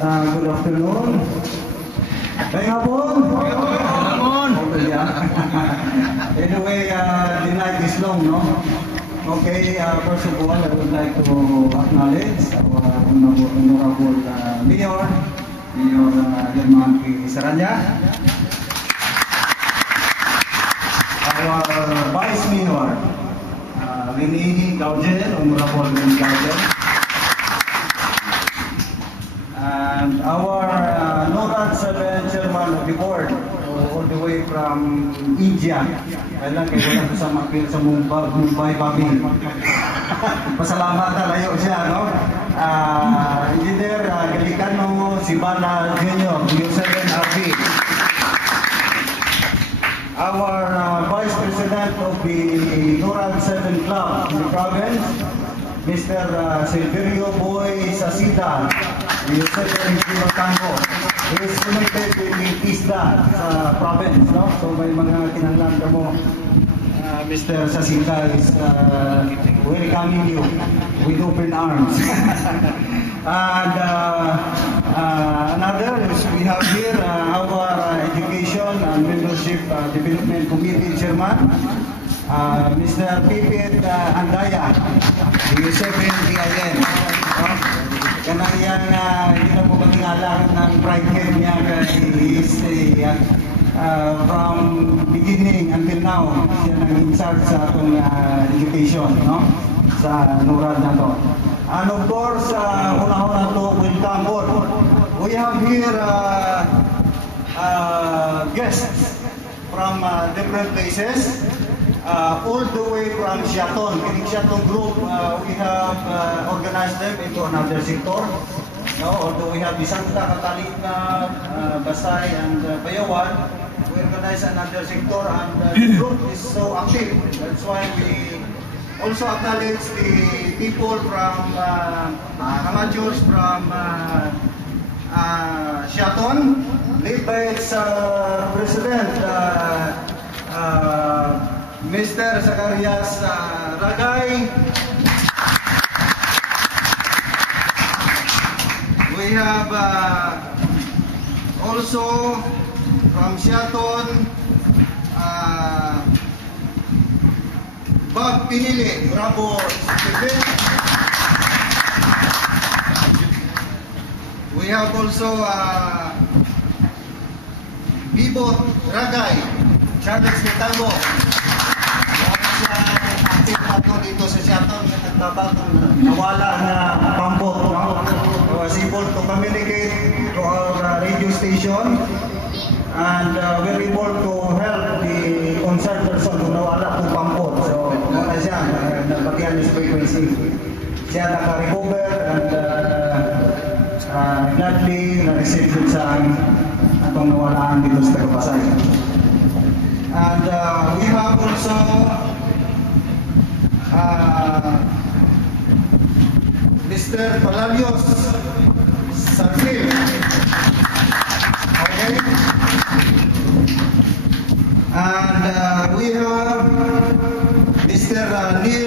Good afternoon. May hapon? Yeah. Anyway, the night is long, no? Okay, first of all, I would like to acknowledge our honorable Mayor German P. Saranya, our Vice Mayor, Rene Gaudel, Honorable Rene Gaudel, and our NORAD 7 Chairman of the Board, all the way from India. Kailan kayo wala ko sa makil sa Mumbai, Babi. Pasalamat talayo siya, no? Engineer Galicano Sibana Jr., U7 RP. Our Vice President of the NORAD 7 Club in the province, Mr. Silverio Boy Sasida, U7 Tango. He is connected with the TISDA sa province, no? So may mga kinanglan ka mo. Mr. Sasida is welcoming you with open arms. And another is we have here our Education and Membership Development Committee Chairman, Mr. Pipit Andaya, U7 DIN. Kanang yan, hindi na po matingala ng pride head niya, is from beginning until now, siya nang in charge sa atong education, no? Sa NORAD na to. And of course, una-una to welcome board. We have here guests from different places, all the way from Siaton. In Siaton group, we have organized them into another sector. No, although we have the Santa Catalina, Basay, and Bayawan, we organize another sector, and the group is so active. That's why we also acknowledge the people from amateurs from Siaton, led by its president, Mr. Zacarias Ragay. We have also from Siaton, Bob Pinili, Bravo. We have also Bibot Ragay, Charles Quetango. Dito sa Siaton, nagtabang nawala na pambot, no? Was able to communicate to our radio station, and we're able to help the concerned person kung nawala kung pambot. So, muna siya, nagpatihan his frequency. Siya naka-recover, and gladly na-receive sa atong nawalaan dito sa Tagapasay. And we have also Mr. Palalios Sarfil. Okay. And we have Mr. Neil